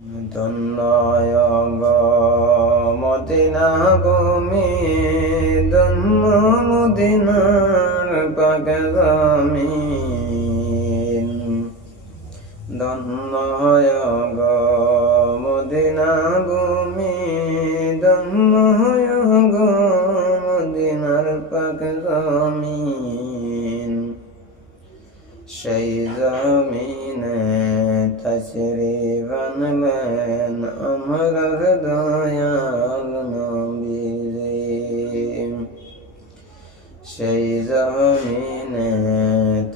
ধন্যয় Medina ভূমি ধন্য মদিনার পাক জমিন। ধন্যয় মদিনা ভূমি ধন্য মদিনার পাক জমিন। সেই জমিনে তশরিফ আনলেন আমরার দয়াল নবীজি। সেই জমিনে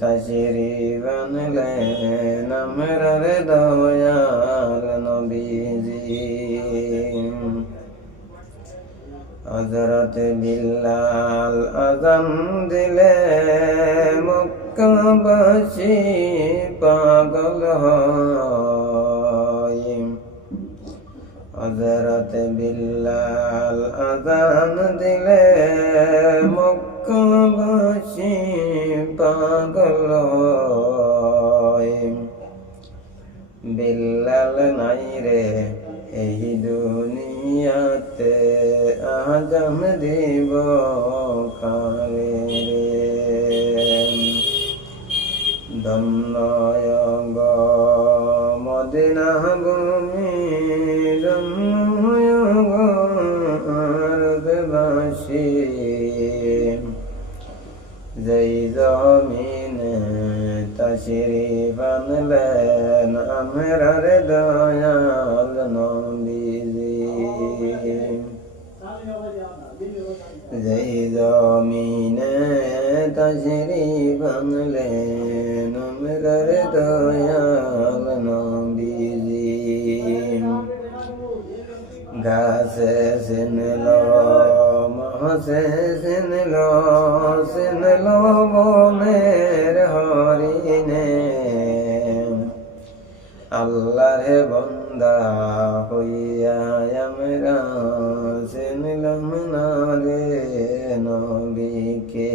তশরিফ আনলেন আমরার দয়াল নবীজি। হযরত বিল্লাল আযান দিলে মক্কাবাসী পাগল হয়। হযরত বিল্লাল আযান দিলে মক্কাবাসী পাগল হয়। বিল্লাল নাই রে এই দুনিয়াতে আযান দিব কারে রে। ধন্যয় মদিনা ভূমি ধন্যয় আরববাসী। যেই জমিনে তশরিফ আনলেন আমরার দয়াল নবীজি। যেই জমিনে তশরিফ আনলেন আমরার দয়াল নবীজি। গাছে চিনল মাছে চিনল চিনল বনের হরিণে। আল্লাহর বান্দা হইয়া আমরা চিনলাম না রে নবীকে।